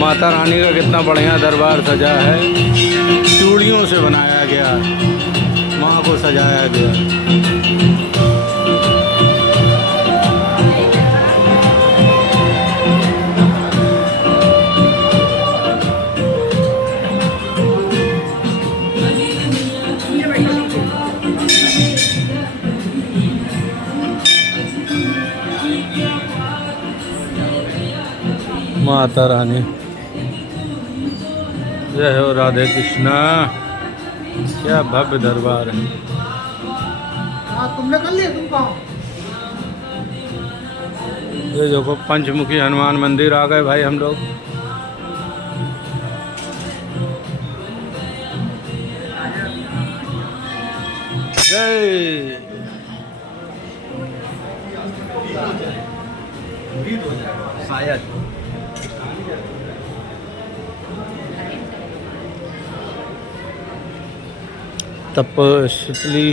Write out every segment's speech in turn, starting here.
माता रानी का कितना बढ़िया दरबार सजा है, चूड़ियों से बनाया गया, माँ को सजाया गया। माता रानी जय हो, राधे कृष्णा। क्या भव्य दरबार है। तुमने कर लिया, तुम कहाँ? ये देखो पंचमुखी हनुमान मंदिर आ गए भाई हम लोग। जय शायद तपस्वी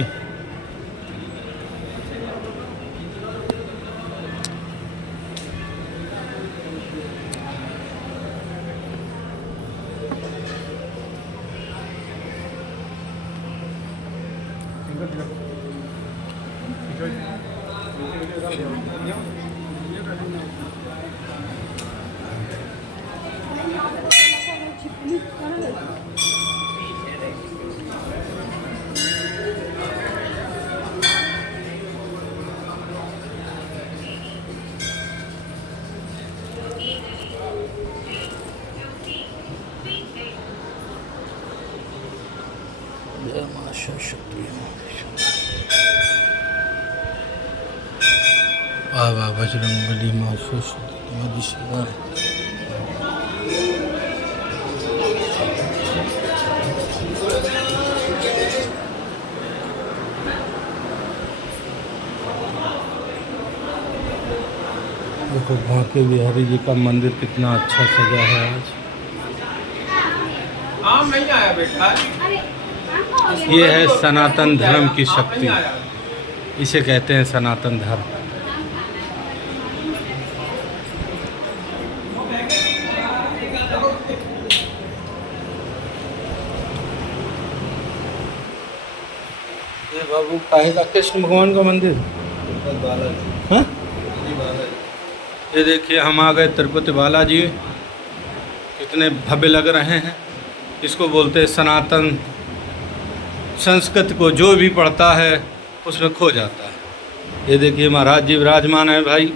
जय मां सरस्वती। बाबा बजरंगबली, मां सरस्वती, मां शिवा। देखो बांके बिहारी जी का मंदिर कितना अच्छा सजा है आज। आम नहीं आया बेटा। ये है सनातन धर्म की शक्ति, इसे कहते हैं सनातन धर्म। ये बाबू काहे का, कृष्ण भगवान का मंदिर। हाँ? ये देखिए हम आ गए तिरुपति बालाजी। कितने भव्य लग रहे हैं। इसको बोलते हैं सनातन संस्कृति को जो भी पढ़ता है उसमें खो जाता है। ये देखिए महाराज जी विराजमान है भाई।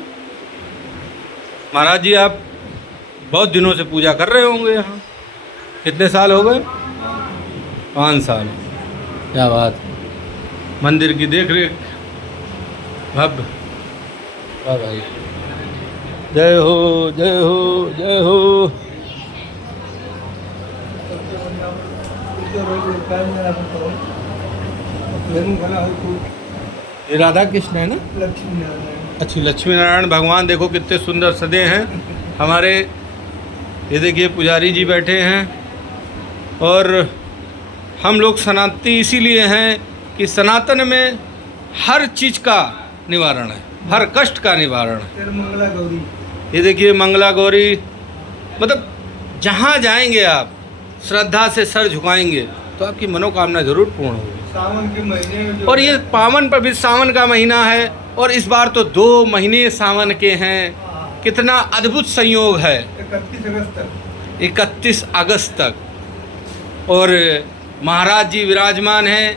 महाराज जी आप बहुत दिनों से पूजा कर रहे होंगे यहाँ। कितने साल हो गए? 5 साल। क्या बात है। मंदिर की देख रेख भव्य। वाह भाई, जय हो जय हो जय हो। ये राधा कृष्ण है ना? लक्ष्मी। अच्छी लक्ष्मी नारायण भगवान देखो कितने सुंदर सजे हैं हमारे। ये देखिए पुजारी जी बैठे हैं। और हम लोग सनातनी इसीलिए हैं कि सनातन में हर चीज़ का निवारण है, हर कष्ट का निवारण है। मंगला गौरी, ये देखिए मंगला गौरी, मतलब जहाँ जाएंगे आप श्रद्धा से सर झुकाएंगे तो आपकी मनोकामना जरूर पूर्ण होगी। सावन के महीने में और ये पावन पवित्र सावन का महीना है और इस बार तो 2 महीने सावन के हैं। कितना अद्भुत संयोग है। 31 अगस्त तक, 31 अगस्त तक। और महाराज जी विराजमान हैं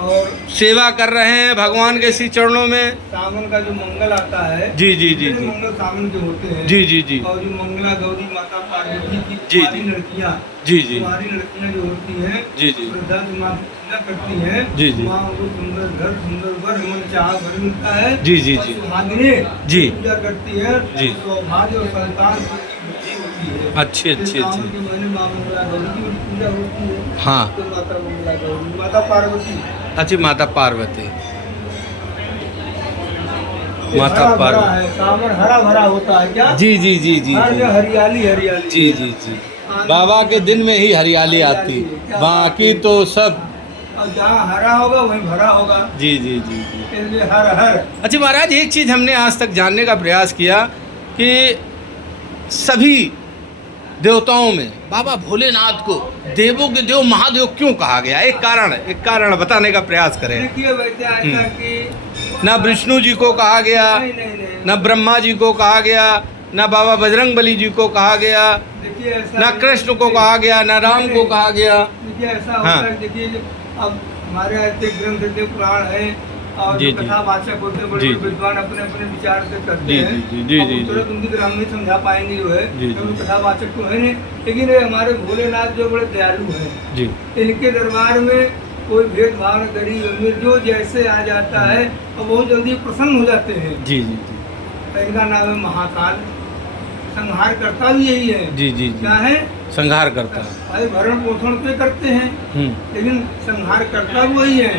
और सेवा कर रहे हैं भगवान के श्री चरणों में। सावन का जो मंगल आता है, जी जी जी जी मंगल सावन के होते हैं। जी जी जी और जो मंगला गौरी माता पार्वती की जी, कुंवारी जी। लड़कियां, जी जी कुंवारी लड़कियां जो होती हैं, जी जी श्रद्धा से माँ की पूजा करती हैं। जी, जी। माँ उनको सुंदर घर, सुंदर वर, मन चाह घर मिलता है। जी, जी, और जी। सुहागिनें जी। पूजा करती है। जी। सौभाग्य और संतान की वृद्धि होती है। अच्छी अच्छी सावन अच्छी। के महीने माँ मंगला गौरी की पूजा होती है। हाँ। तो माता मंगला गौरी, माता पार्वती, अच्छी माता पार्वती। माता हरा भरा पार्वती। है, सावन हरा भरा होता है क्या? जी जी जी जी हर जी जगह हरियाली हरियाली। जी जी जी। बाबा के दिन में ही हरियाली आती, बाकी तो सब। और जहाँ हरा होगा वहीं भरा होगा। जी जी जी जी। इसलिए हर हर। अच्छा महाराज, एक चीज़ हमने आज तक जानने का प्रयास किया कि सभी देवताओं में बाबा भोलेनाथ को देवों के देव महादेव क्यों कहा गया? एक कारण बताने का प्रयास करें। देखिए वैसे ऐसा कि ना विष्णु जी को कहा गया, नहीं। ना ब्रह्मा जी को कहा गया, ना बाबा बजरंग बली जी को कहा गया, देखिए ऐसा ना कृष्ण को कहा गया, ना राम को कहा गया। देखिए ऐसा होता हाँ। है, देखिए अब हमारे ऐसे ग्रंथ थे, पुराण है और जी, जो जी। कथावाचक होते हैं बड़े जी, बड़े जी। विद्वान अपने अपने विचार से करते जी, हैं। जी, जी, अब जी, तुरंत जी। उनकी तरह हम नहीं समझा पाएंगे जो है, जी, क्योंकि जी। कथावाचक तो है नहीं, लेकिन ये हमारे भोलेनाथ जो बड़े दयालु हैं, जी इनके दरबार में कोई भेदभाव न गरीब अमीर जो जैसे आ जाता है और बहुत जल्दी प्रसन्न हो जाते हैं। जी जी जी इनका नाम है महाकाल, संहार करता भी यही है। जी जी क्या जी है? संहार करता है। भाई भरण पोषण तो करते हैं, लेकिन संहार करता भी वही है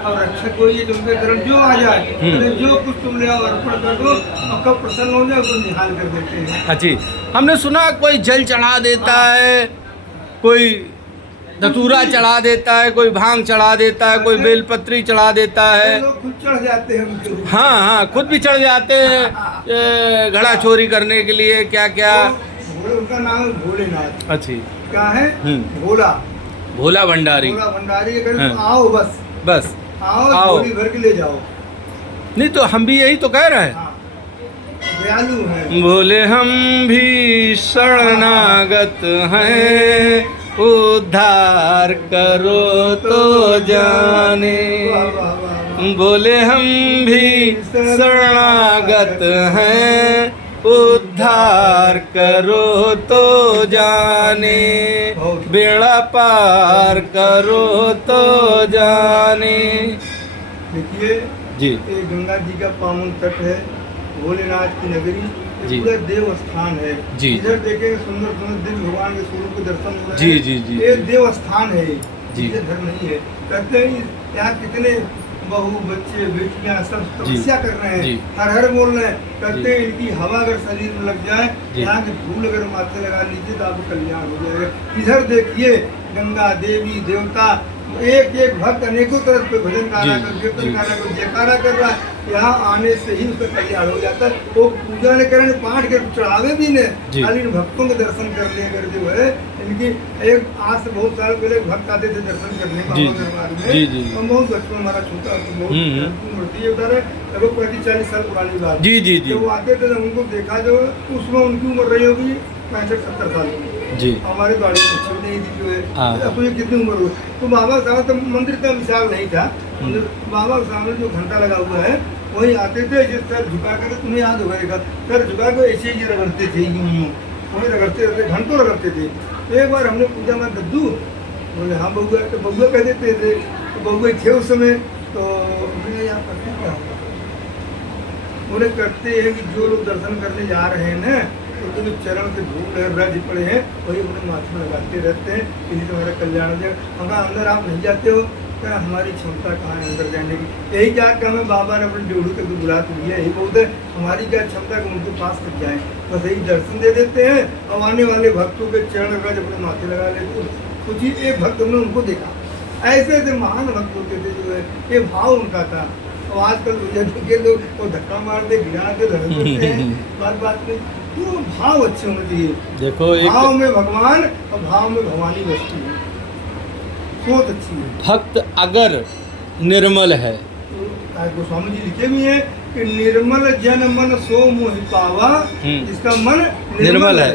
और रक्षक वही है। जो उनके धर्म जो आ जाए, अरे जो कुछ तुम ले आओ अर्पण कर दो और कब प्रसन्न हो जाए उसको निहाल कर देते हैं। अच्छी, हमने सुना कोई जल चढ़ा देता है, कोई धतूरा चढ़ा देता है, कोई भांग चढ़ा देता है, कोई बेलपत्री चढ़ा देता है। लोग खुद चढ़ जाते हैं उनके ऊपर। हाँ, खुद भी चढ़ जाते हैं घड़ा चोरी करने के लिए, क्या क्या। उनका नाम है भोलेनाथ। अच्छी, क्या है? भोला भोला भंडारी। भोला भंडारी। अगर तुम हाँ। आओ बस आओ। झोली भर के ले जाओ। नहीं तो हम भी यही तो कह रहे हैं। हाँ, दयालु है। बोले हम भी शरणागत हैं, उद्धार करो तो जाने। वाह, वाह, वाह, वाह। बोले हम भी शरणागत हैं, उद्धार करो तो जाने, बेड़ा पार करो तो जाने। देखिए जी ये गंगा जी का पावन तट है, भोलेनाथ की नगरी, जी। ये पूरा देव स्थान है। जी। इधर देखेंगे सुंदर सुंदर दिव्य भगवान के स्वरूप के दर्शन हो रहे जी, हैं। जी, जी, ये जी। देव स्थान है, जी। ये धर्म नहीं है। कहते हैं यहाँ कितने बहू बच्चे बेटियां सब तपस्या कर रहे हैं, जी। हर हर बोल रहे हैं। जी। कहते हैं इनकी हवा अगर शरीर में लग जाए, जी। यहाँ की धूल अगर माथे लगा लीजिए तो आपको कल्याण हो जाएगा। इधर देखिए गंगा देवी देवता एक एक भक्त अनेकों तरह पे भजन गाना जी, कर जी। कीर्तन गाना कर जयकारा कर रहा है। यहाँ आने से ही उसका कल्याण हो जाता है। वो पूजा न करें, पाठ कर चढ़ावे भी न, जी। खाली इन भक्तों के दर्शन करने कर जो है इनकी। एक आज से बहुत साल पहले एक भक्त आते थे दर्शन करने जी, बाबा दरबार में। जी, जी। हम बहुत बचपन हमारा छोटा तो बहुत मूर्ति है उधर है, लगभग 35-40 साल पुरानी बात। जी जी जी जब वो आते थे तो उनको देखा जो उसमें उनकी उम्र रही होगी 65-70 साल की। जी हमारे गाड़ी में छुप नहीं थी जो है। हाँ। अब तो ये कितनी उम्र हुई? तो बाबा साहब तो मंदिर इतना विशाल नहीं था। बाबा के सामने जो घंटा लगा हुआ है वही आते थे, जिस सर झुका कर, तुम्हें याद होगा एक सर झुका के ऐसे ही रगड़ते थे, यूं वही रगड़ते रहते, घंटों रगड़ते थे। तो एक बार हमने पूछा मैं दद्दू, बोले हाँ बबुआ, तो बबुआ कह देते थे। तो बबुआ थे उस समय। तो हमने यहाँ करते क्या होगा? बोले करते हैं कि जो लोग दर्शन करने जा रहे हैं ना, तो जो चरण के धूल है, रज पड़े हैं, वही उन्हें माथे में लगाते रहते हैं, इसी से हमारा कल्याण हो जाएगा। हमारा अंदर आप नहीं जाते हो, क्या हमारी क्षमता कहाँ है अंदर जाने की? यही क्या कि हमें बाबा ने अपने जोड़ू तक बुला तो लिया, यही बहुत है। हमारी क्या क्षमता कि उनके पास तक जाए, बस यही दर्शन दे देते हैं और आने वाले भक्तों के चरण रज अपने माथे लगा लेते। सोचिए एक भक्त हमने उनको देखा, ऐसे ऐसे महान भक्त होते थे जो है, ये भाव उनका था। और आजकल भैया देखे लोग वो धक्का मारते गिराते धरते हैं, बात में क्यों? भाव अच्छे होने चाहिए। देखो भाव एक में भगवान और भाव में भगवानी बसती है, सोच अच्छी है। भक्त अगर निर्मल है, तो गोस्वामी जी लिखे भी हैं कि निर्मल जन मन सो मोहि पावा, जिसका मन निर्मल है।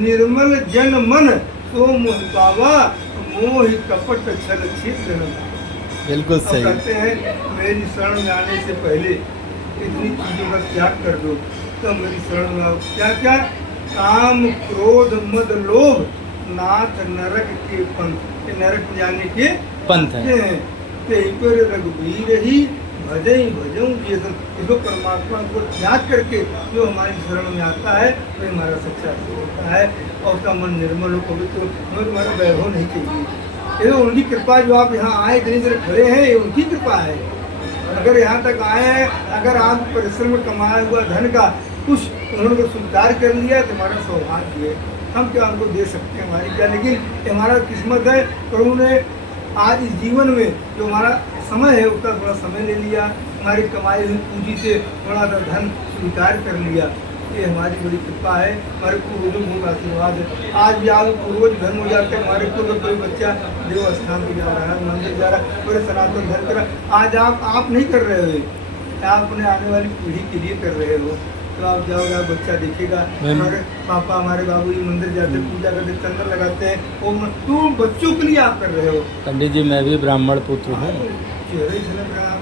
निर्मल जन मन सो मोहि पावा, मोहि कपट छल छिद्र न पावा। बिल्कुल अब सही। कहते हैं मेरी शरण में आने से पहले इतनी चीजों का त्याग कर दो, तो मेरी शरण में आओ। क्या क्या? काम क्रोध मद लोभ नाथ नरक के पंथ, ये नरक जाने के पंथ है। पर रघुवीर ही भजई भजऊं ये सब। इसको परमात्मा को त्याग करके जो हमारी शरण में आता है वही हमारा सच्चा होता है और उसका मन निर्मल हो, पवित्र। हमें तुम्हारा वैभव नहीं चाहिए, ये तो उनकी कृपा। जो आप यहाँ आए इतनी देर खड़े हैं, ये उनकी कृपा है। अगर यहाँ तक आए हैं, अगर आप परिश्रम में कमाया हुआ धन का कुछ उन्होंने स्वीकार कर लिया तो हमारा सौभाग्य है। हम क्या उनको दे सकते हैं, हमारी क्या? लेकिन हमारा किस्मत है, प्रभु ने आज इस जीवन में जो हमारा समय है उसका थोड़ा समय ले लिया, हमारी कमाई हुई पूंजी से थोड़ा सा धन स्वीकार कर लिया। ये हमारी बड़ी कृपा है, हमारे पूर्वजों को बहुत आशीर्वाद है। आज भी आप पूर्वज धर्म हो जाते हैं, हमारे पूर्व कोई बच्चा देव स्थान पे जा रहा है, मंदिर जा रहा है, पूरे सनातन धर्म कर रहा है। आज आप नहीं कर रहे हो, आप अपने आने वाली पीढ़ी के लिए कर रहे हो। तो आप जाओगे, आप बच्चा देखेगा, हमारे पापा हमारे बाबू जी मंदिर जाते हैं, पूजा करते, चंदन लगाते हैं, वो तो बच्चों के लिए आप कर रहे हो। पंडित जी मैं भी ब्राह्मण पुत्र हूँ, चेहरे से लग रहा है।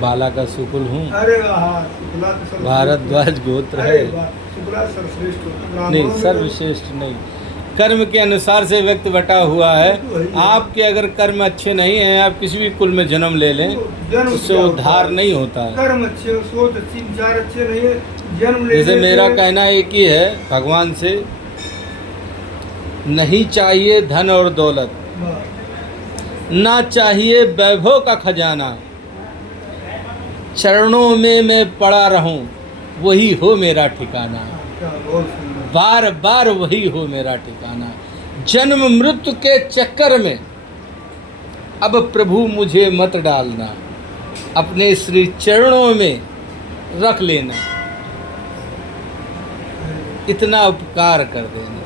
बाला का सुकुल हूँ, अरे हाँ, शुक्ला तो सर्वश्रेष्ठ। भारद्वाज गोत्र अरे है। वाह, शुक्ला सर्वश्रेष्ठ होता है। ब्राह्मणों नहीं में सर्वश्रेष्ठ नहीं, कर्म के अनुसार से व्यक्त बटा हुआ है। आपके अगर कर्म अच्छे नहीं हैं, आप किसी भी कुल में जन्म ले लें, जन्म उससे क्या होता उद्धार है? नहीं होता है। कर्म अच्छे हो, सोच अच्छी, विचार अच्छे नहीं है, जन्म ले जैसे लेते मेरा हैं। कहना एक ही है भगवान से, नहीं चाहिए धन और दौलत, वाह, ना चाहिए वैभव का खजाना, चरणों में मैं पड़ा रहूं, वही हो मेरा ठिकाना, क्या बहुत सुंदर। बार बार वही हो मेरा ठिकाना। जन्म मृत्यु के चक्कर में अब प्रभु मुझे मत डालना, अपने श्री चरणों में रख लेना, इतना उपकार कर देना।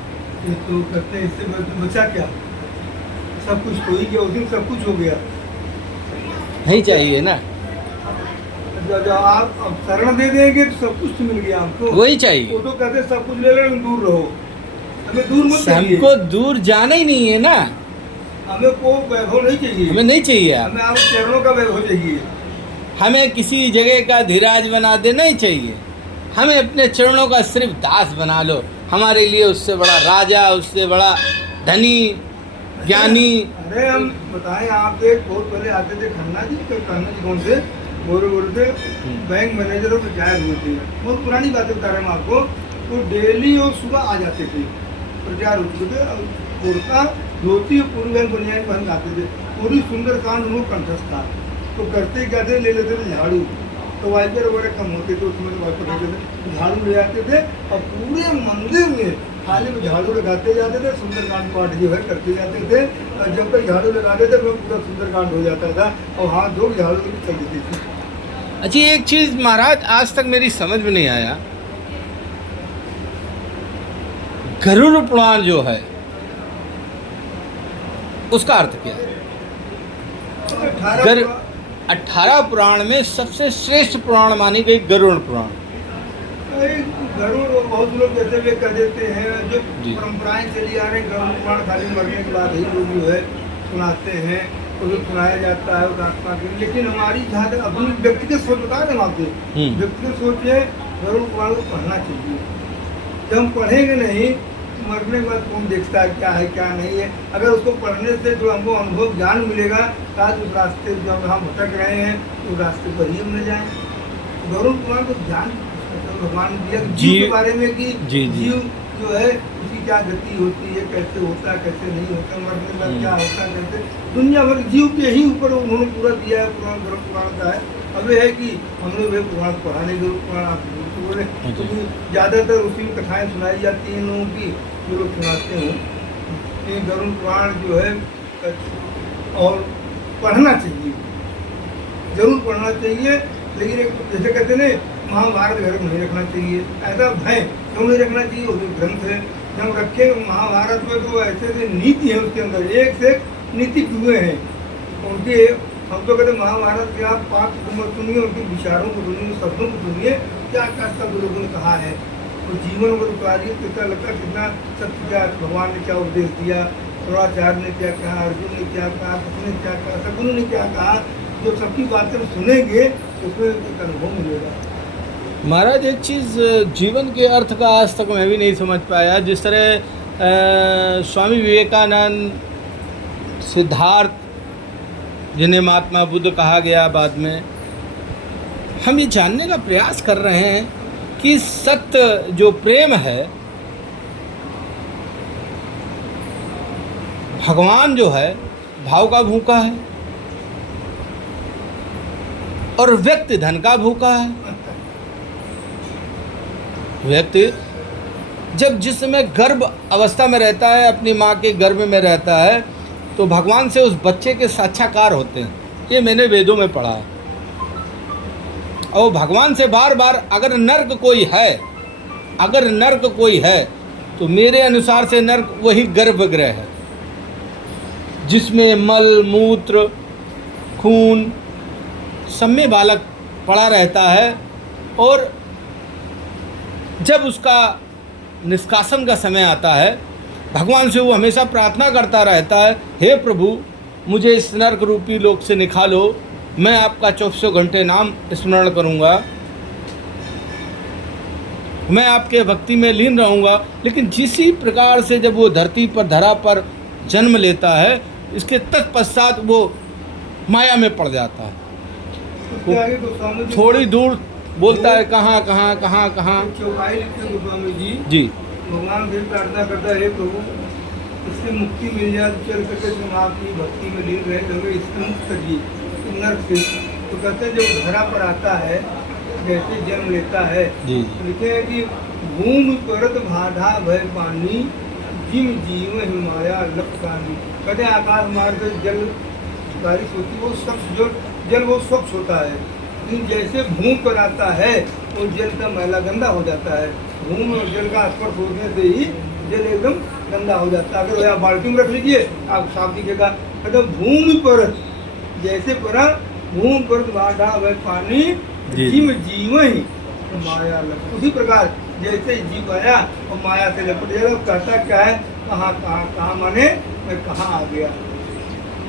ये तो करते हैं, इससे बचा क्या? सब कुछ हो ही गया, उस दिन सब कुछ हो गया। नहीं चाहिए ना, जब आप अब शरण दे देंगे तो सब कुछ तो मिल गया हमको। वही चाहिए। वो तो कहते हैं सब कुछ ले लो, दूर रहो, हमें दूर मत चाहिए। हमको दूर जाना ही नहीं है ना, हमें को वैभव नहीं चाहिए, हमें नहीं चाहिए आप। हमें आप चरणों का वैभव चाहिए। हमें किसी जगह का धीराज बना दे नहीं चाहिए, हमें अपने चरणों का सिर्फ दास बना लो। हमारे लिए उससे बड़ा राजा, उससे बड़ा धनी, ज्ञानी। अरे हम बताएं, आप एक बहुत पहले आते थे खन्ना जी, खन्ना जी कौन से बोलते बैंक मैनेजर और रिटायर हुए थे, बहुत पुरानी बातें बता रहे हैं हम आपको। तो डेली वो सुबह आ जाते थे, रिटायर हो चुके थे, कुर्ता धोती पूरी बैंक बनियान पहन आते थे, पूरी सुंदरकांड उन्होंने कंठस्थ था। तो करते क्या थे, ले लेते थे झाड़ू, तो वाइपर वगैरह कम होते थे उसमें, तो वाइपर लेते थे, झाड़ू ले आते थे और पूरे मंदिर में थाली में झाड़ू लगाते जाते थे, सुंदरकांड पाठ जो है करते जाते थे। और जब तक झाड़ू लगाते थे वो पूरा सुंदरकांड हो जाता था और हाथ धो झाड़ू लेके चल देती थी। अच्छा एक चीज महाराज आज तक मेरी समझ में नहीं आया, गरुड़ पुराण जो है उसका अर्थ क्या है? 18 पुराण में सबसे श्रेष्ठ पुराण मानी गई गरुड़ पुराण। गरुड़ बहुत लोग जैसे वे कह देते हैं, जो जी। परंपराएं चली आ रही, गरुड़ पुराण खाली मरने के बाद ही लोग जो है सुनाते हैं, उसको सुनाया जाता है उस आत्मा के। लेकिन हमारी जहाँ तक अपनी व्यक्तिगत सोच बता रहे हैं आपसे, व्यक्तिगत सोच है गरुड़ पुराण को पढ़ना चाहिए। जब हम पढ़ेंगे नहीं, मरने के बाद कौन देखता है क्या है क्या नहीं है। अगर उसको पढ़ने से जो हमको अनुभव ज्ञान मिलेगा, शायद उस रास्ते जब हम भटक रहे हैं तो उस रास्ते पर ही हम न जाएं। गरुड़ पुराण को ज्ञान भगवान ने दिया जीव के बारे में कि जीव जो है उसकी क्या गति होती है, कैसे होता है, कैसे नहीं होता, मरने के बाद क्या होता है, कैसे दुनिया भर जीव के ही ऊपर उन्होंने पूरा दिया है। पुराण गरुड़ पुराण का है। अब ये है कि हमने वे पुराण पढ़ा नहीं, गरुड़ पुराण आप बोले, क्योंकि ज़्यादातर उसी में कथाएँ सुनाई जाती हैं लोगों की, जो लोग सुनाते हैं। ये गरुड़ पुराण जो है और पढ़ना चाहिए, जरूर पढ़ना चाहिए। लेकिन एक जैसे कहते हैं महाभारत घर में नहीं रखना चाहिए, ऐसा भय क्यों नहीं रखना चाहिए? वो ग्रंथ है, जब रखे महाभारत में तो ऐसे ऐसे नीति है उसके अंदर, एक से नीति हुए हैं उनके। हम तो कहते महाभारत के आप पाठ को सुनिए, उनके विचारों को सुनिए, शब्दों को सुनिए, क्या क्या शब्द लोगों ने कहा है, और जीवन को उतारिए तो क्या लगता है कितना सत्य, क्या भगवान ने क्या उपदेश दिया, द्रोणाचार्य ने क्या कहा, अर्जुन ने क्या कहा, कृष्ण ने क्या कहा, शकुनि ने क्या कहा। जो सबकी बातें सुनेंगे उसमें एक अनुभव मिलेगा। महाराज एक चीज़ जीवन के अर्थ का आज तक मैं भी नहीं समझ पाया, जिस तरह स्वामी विवेकानंद, सिद्धार्थ जिन्हें महात्मा बुद्ध कहा गया बाद में, हम ये जानने का प्रयास कर रहे हैं कि सत्य जो प्रेम है, भगवान जो है भाव का भूखा है और व्यक्ति धन का भूखा है। व्यक्ति जब जिस समय गर्भ अवस्था में रहता है, अपनी माँ के गर्भ में रहता है, तो भगवान से उस बच्चे के साक्षात्कार होते हैं। ये मैंने वेदों में पढ़ा है। और भगवान से बार बार अगर नर्क कोई है तो मेरे अनुसार से नर्क वही गर्भगृह है, जिसमें मल मूत्र खून सब में बालक पड़ा रहता है, और जब उसका निष्कासन का समय आता है भगवान से वो हमेशा प्रार्थना करता रहता है, हे प्रभु मुझे इस नरक रूपी लोक से निकालो, मैं आपका 24 घंटे नाम स्मरण करूँगा, मैं आपके भक्ति में लीन रहूँगा। लेकिन जिसी प्रकार से जब वो धरती पर धरा पर जन्म लेता है, इसके तत्पश्चात वो माया में पड़ जाता है। उसके आगे गोस्वामी जी थोड़ी दूर बोलता है कहाँ चौपाई लिखते हैं गोस्वामी जी। भगवान से प्रार्थना करता है, हे प्रभु इससे मुक्ति मिल जाए तो चल करके तुम आपकी भक्ति में लीन रहे, हमें इससे मुक्त करिए नर्क से। तो कहते हैं जब धरा पर आता है, जैसे जन्म लेता है, जी। तो लिखे हैं कि भूमि परत भाधा भय पानी, जिम जीव हिमाया लपकानी। कहते हैं आकाश मार्ग जल बारिश होती है, वो स्वच्छ जो जल वो स्वच्छ होता है, लेकिन जैसे भूमि पर आता है वो जल का मैला गंदा हो जाता है। भूमि और जल का स्पर्श होने से ही जल एकदम गंदा हो जाता है। अगर आप बाल्टी में रख लीजिए आप साफ दिखेगा। मतलब भूमि पर जैसे परा भूमि पर भाटा वह पानी जिम जीव ही माया लग, उसी प्रकार जैसे जीव आया और माया से लपट जाएगा। कहता क्या है, कहाँ माने मैं कहाँ आ गया।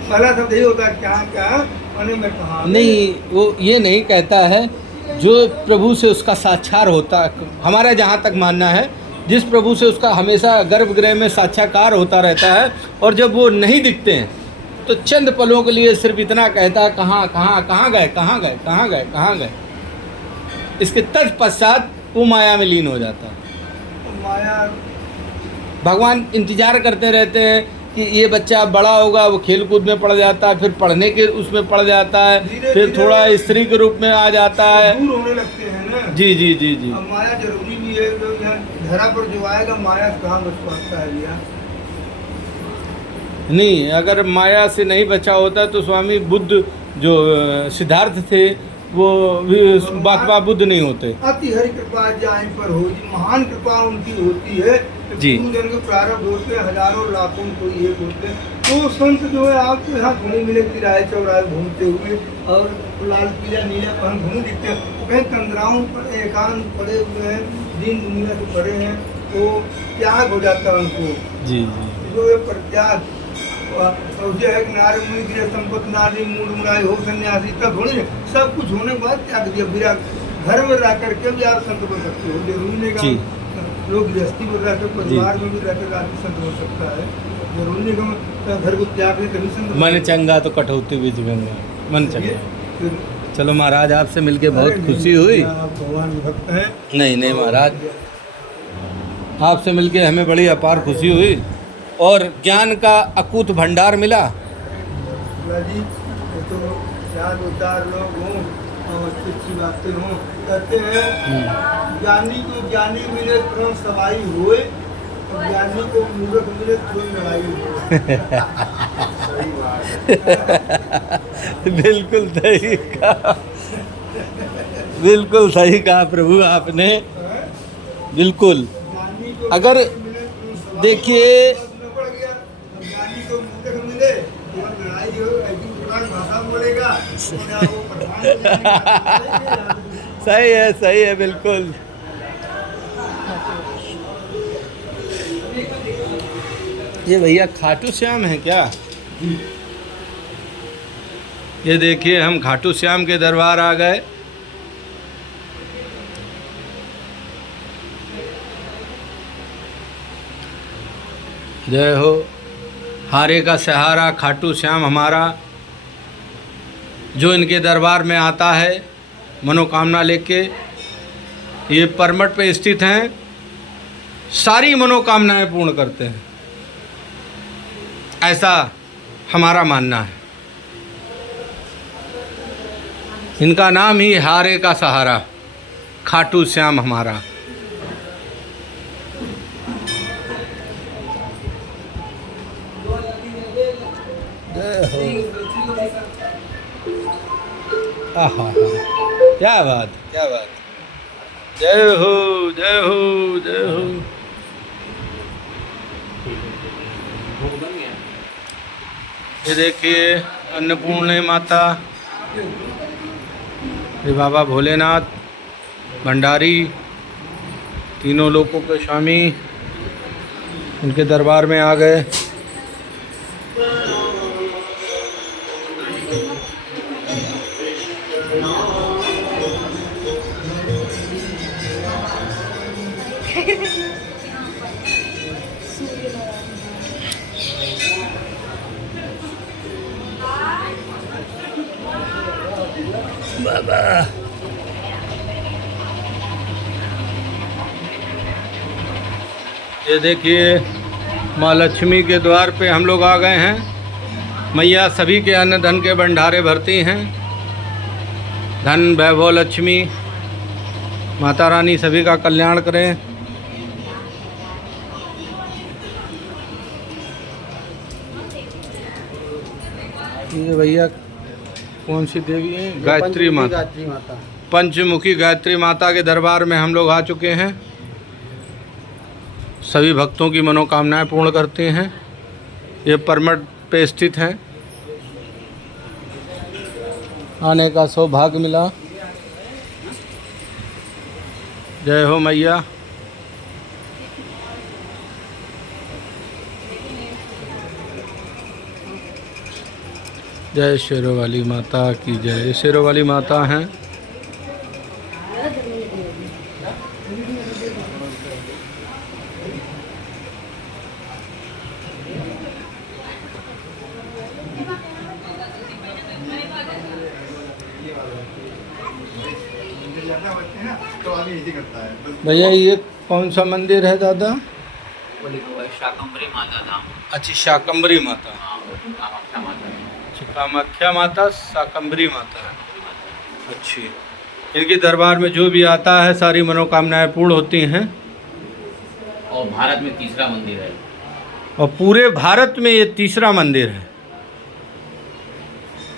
पहला शब्द यही होता है क्या माने मैं कहाँ नहीं, वो ये नहीं कहता है जो प्रभु से उसका साक्षात्कार होता है। हमारा जहाँ तक मानना है, जिस प्रभु से उसका हमेशा गर्भगृह में साक्षात्कार होता रहता है, और जब वो नहीं दिखते हैं तो चंद पलों के लिए सिर्फ इतना कहता है कहाँ गए। इसके तत्पश्चात वो माया में लीन हो जाता है। माया भगवान इंतजार करते रहते हैं कि ये बच्चा बड़ा होगा, वो खेल कूद में पड़ जाता है, फिर पढ़ने के उसमें पड़ जाता है, फिर थोड़ा स्त्री के रूप में आ जाता है, दूर होने लगते हैं ना। जी। अब माया जरूरी भी है, तो यहाँ धरा पर जो आएगा माया कहाँ बच पाता है भैया। नहीं, अगर माया से नहीं बचा होता तो स्वामी बुद्ध जो सिद्धार्थ थे वो भी बाकबा बुद्ध नहीं होते। अति हरि कृपा जाहि पर हो, महान कृपा उनकी होती है जी। जन के प्रारब्ध होते हैं, हजारों लाखों को ये होते हैं। तो संत जो है आपको यहाँ घूमे मिले किराए चौराहे घूमते हुए, और लाल पीला नीला पहन घूमे दिखते हैं। कहीं तंद्राओं पर एकांत पड़े हुए हैं, दीन दुनिया से पड़े हैं, तो त्याग हो जाता है उनको। जी। जो ये प्रत्याग उसे है कि नारी मुनि गृह संपत्ति नारी मूड मुराई हो सन्यासी, तब थोड़ी सब कुछ होने के बाद त्याग दिया। विराट घर में रह करके भी आप संत बन सकते हो, जरूरी नहीं कि लोग गृहस्थी में रहकर परिवार में भी रहकर आदमी संत हो सकता है। जरूरी नहीं कि घर को त्याग नहीं तभी संत। मन चंगा तो कटौती बीच गंगा, मन चंगा। चलो महाराज, आपसे मिलके बहुत खुशी हुई। आप भगवान भक्त हैं। नहीं महाराज, आपसे मिलके हमें बड़ी अपार खुशी हुई और ज्ञान का अकूत भंडार मिला। जी तो चार दो चार लोग हों और अच्छी बातें हों, कहते हैं ज्ञानी को ज्ञानी मिले तुरंत सवाई होए, और ज्ञानी को मूर्ख मिले तुरंत लड़ाई होए। बिल्कुल सही कहा, बिल्कुल सही कहा प्रभु आपने। बिल्कुल, अगर देखिए सही है बिल्कुल। ये भैया खाटू श्याम है क्या? ये देखिए हम खाटू श्याम के दरबार आ गए। जय हो, हारे का सहारा खाटू श्याम हमारा, जो इनके दरबार में आता है मनोकामना लेके, ये परमठ पे स्थित हैं, सारी मनोकामनाएं पूर्ण करते हैं, ऐसा हमारा मानना है। इनका नाम ही हारे का सहारा, खाटू श्याम हमारा। आहा। क्या बात, क्या बात। जय हो, जय हो, जय हो। ये देखिए अन्नपूर्णे माता, ये बाबा भोलेनाथ भंडारी, तीनों लोकों के स्वामी, उनके दरबार में आ गए। बाबा ये देखिए माँ लक्ष्मी के द्वार पे हम लोग आ गए हैं। मैया सभी के अन्न धन के भंडारे भरती हैं। धन वैभव लक्ष्मी माता रानी सभी का कल्याण करें। ये भैया कौन सी देवी है? गायत्री माता। पंचमुखी गायत्री माता के दरबार में हम लोग आ चुके हैं। सभी भक्तों की मनोकामनाएं पूर्ण करते हैं। ये परमठ पे स्थित हैं। आने का सौभाग्य मिला। जय हो मैया। जय शेरों वाली माता की जय। शेरों वाली माता हैं। भैया ये कौन सा मंदिर है दादा? शाकंभरी माता धाम। अच्छी शाकंभरी माता। कामाख्या माता। अच्छा कामाख्या माता, शाकंभरी माता। अच्छी, इनके दरबार में जो भी आता है सारी मनोकामनाएं पूर्ण होती हैं। और भारत में तीसरा मंदिर है। और पूरे भारत में ये तीसरा मंदिर है।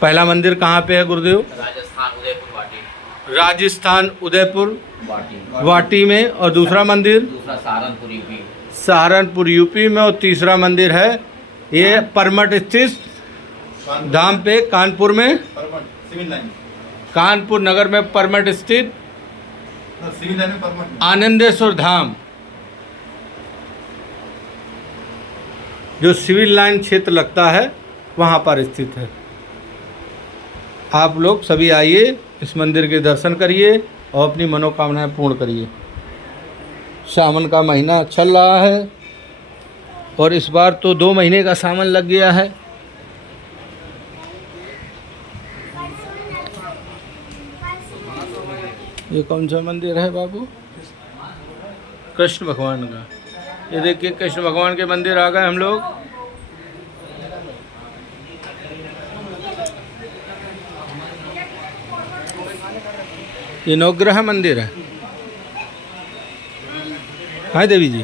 पहला मंदिर कहाँ पे है गुरुदेव? राजस्थान उदयपुर वाटी। राजस्थान उदयपुर वाटी। वाटी में। और दूसरा मंदिर? दूसरा सहारनपुर यूपी। सहारनपुर यूपी में। और तीसरा मंदिर है ये परमठ स्थित धाम पे कानपुर में, सिविल लाइन, कानपुर नगर में परमठ स्थित सिविल लाइन में परमठ आनंदेश्वर धाम, जो सिविल लाइन क्षेत्र लगता है वहाँ पर स्थित है। आप लोग सभी आइए, इस मंदिर के दर्शन करिए और अपनी मनोकामनाएं पूर्ण करिए। सावन का महीना चल रहा है और इस बार तो 2 महीने का सावन लग गया है। ये कौन सा मंदिर है बाबू? कृष्ण भगवान का। ये देखिए कृष्ण भगवान के मंदिर आ गए हम लोग। ये नवग्रह मंदिर है। हाँ देवी जी,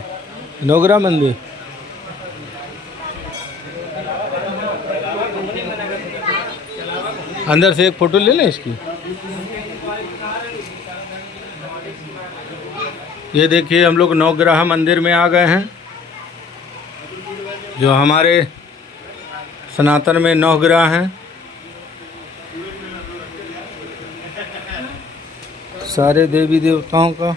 नवग्रह मंदिर। अंदर से एक फोटो ले लें इसकी। ये देखिए हम लोग नवग्रह मंदिर में आ गए हैं। जो हमारे सनातन में नवग्रह हैं। सारे देवी देवताओं का।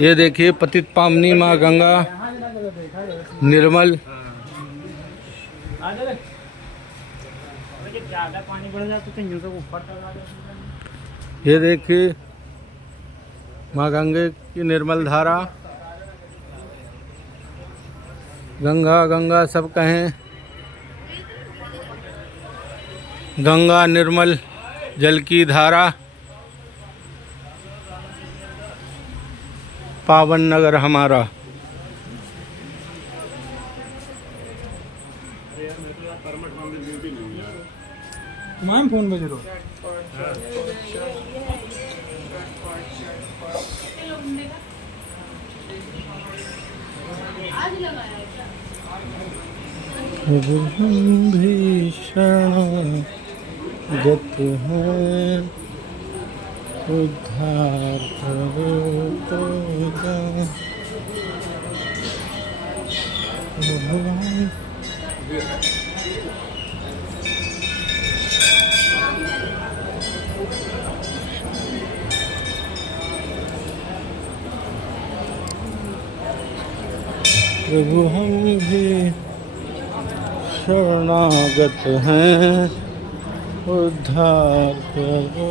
ये देखिए पतित पावनी माँ गंगा निर्मल। ये देखिए माँ गंगे की निर्मल धारा। गंगा गंगा सब कहें। गंगा निर्मल जल की धारा। पावन नगर हमारा। मैम फोन में जरूर आज लगाया है क्या? प्रभु हम भी शरणागत हैं, उद्धार करो तो दान। प्रभु हम प्रभु हम भी शरणागत हैं, उद्धार करो।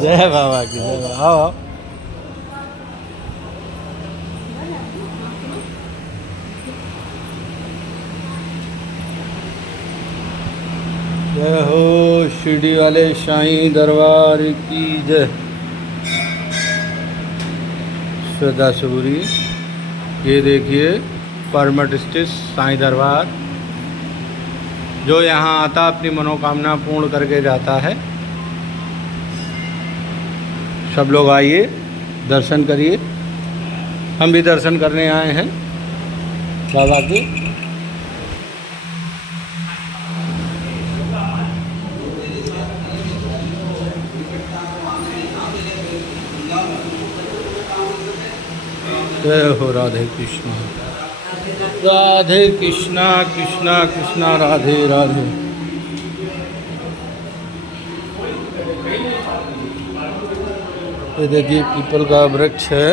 जय बाबा की जय बाबा। आओ जय हो शिरडी वाले साईं दरबार की जय। श्रद्धा सबूरी। ये देखिए परमट स्थित साईं दरबार, जो यहाँ आता अपनी मनोकामना पूर्ण करके जाता है। सब लोग आइए, दर्शन करिए। हम भी दर्शन करने आए हैं बाबा के। जय हो राधे कृष्णा, राधे कृष्णा कृष्णा कृष्णा राधे राधे। ये देखिए पीपल का वृक्ष है।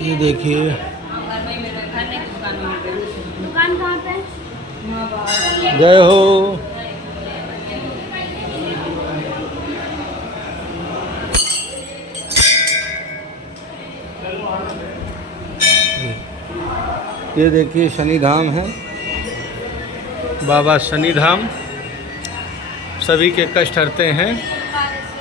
ये देखिए दुकान कहाँ पे? जय हो। ये देखिए शनि धाम है, बाबा शनि धाम सभी के कष्ट हरते हैं,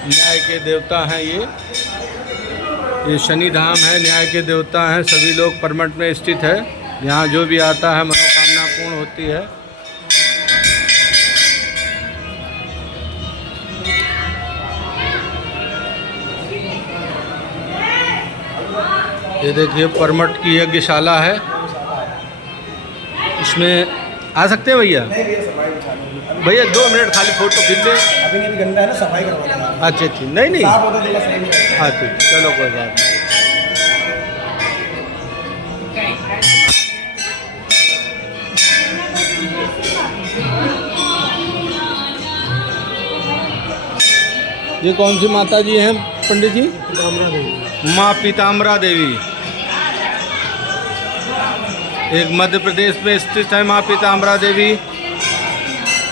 न्याय के देवता हैं। ये शनि धाम है, न्याय के देवता हैं। सभी लोग परमट में स्थित है। यहाँ जो भी आता है मनोकामना पूर्ण होती है। ये देखिए परमट की यज्ञशाला है। इसमें आ सकते हैं भैया? भैया 2 मिनट खाली फोटो खींच ले। अभी गंदा है ना, सफाई करवाना है। अच्छा अच्छा, नहीं नहीं, साफ होता देगा सही नहीं। अच्छा चलो कोई बात नहीं। ये कौन सी माता जी हैं पंडित जी? पीताम्बरा देवी। माँ पीताम्बरा देवी। एक मध्य प्रदेश में स्थित है माँ पीताम्बरा देवी।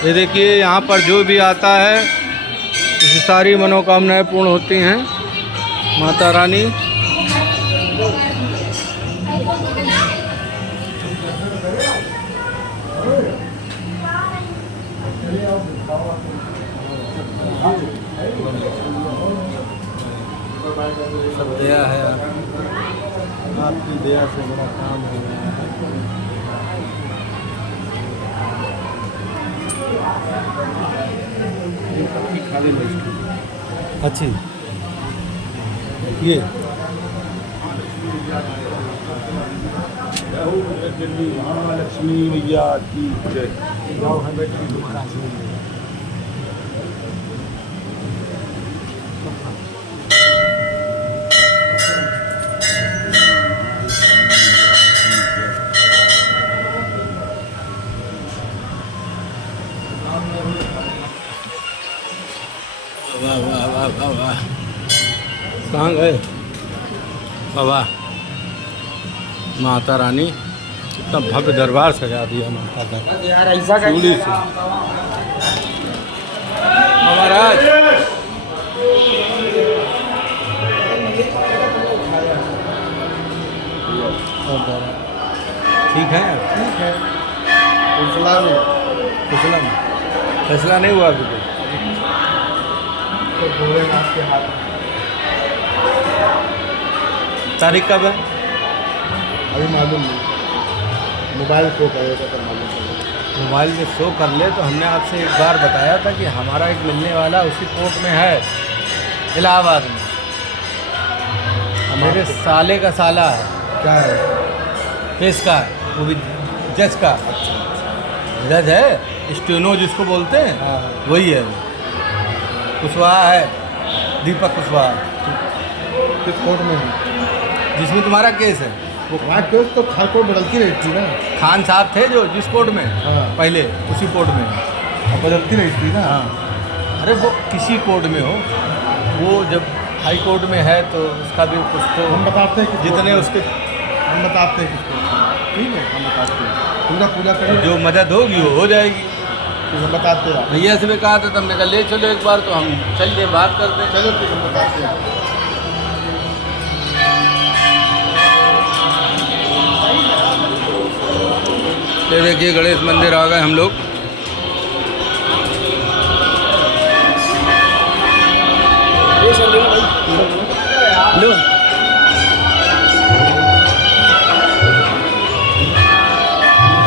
ये देखिए यहाँ पर जो भी आता है उसकी सारी मनोकामनाएं पूर्ण होती हैं। माता रानी सब दया है, आपकी दया से बड़ा काम हो रहा है। ये पत्ती खाली नहीं। अच्छी ये महालक्ष्मी मैया की जय। वाह वाह वाह वाह वाह। कहाँ गए बाबा? माता रानी कितना भव्य दरबार सजा दिया माता का यार ऐसा चूड़ी से। महाराज ठीक है, ठीक है। फैसला नहीं हुआ अभी तक। तो भोलेनाथ के हाथ में। तारीख कब है? अभी मालूम नहीं, मोबाइल शो करेगा तो मालूम चलेगा। मोबाइल में शो कर ले तो हमने आपसे एक बार बताया था कि हमारा एक मिलने वाला उसी कोर्ट में है, इलाहाबाद में। मेरे साले का साला है। क्या है? केस का है, वो भी जज का। जज है, स्टेनो जिसको बोलते हैं, हाँ। वही है। कुशवाहा है, दीपक कुशवाहा, किस कोर्ट में है? जिसमें तुम्हारा केस है। वो वहाँ केस तो हर कोर्ट बदलती रहती है ना। खान साहब थे जो जिस कोर्ट में, हाँ। पहले उसी कोर्ट में। अब बदलती रहती है ना। हाँ, अरे वो किसी कोर्ट में हो, वो जब हाई कोर्ट में है तो उसका भी कुछ तो हम बताते हैं किस जितने कोर्ट में। उसके हम बताते हैं किसको। ठीक है, हम बताते हैं। पूजा पूजा करिए, जो मदद होगी वो हो जाएगी। तो हम बताते हैं। भैया से भी कहा था, तुमने कहा ले चलो एक बार, तो हम चलिए बात करते हैं। चलो ठीक, हम बताते हैं। ये देखिए गणेश मंदिर आ गए हम लोग। लो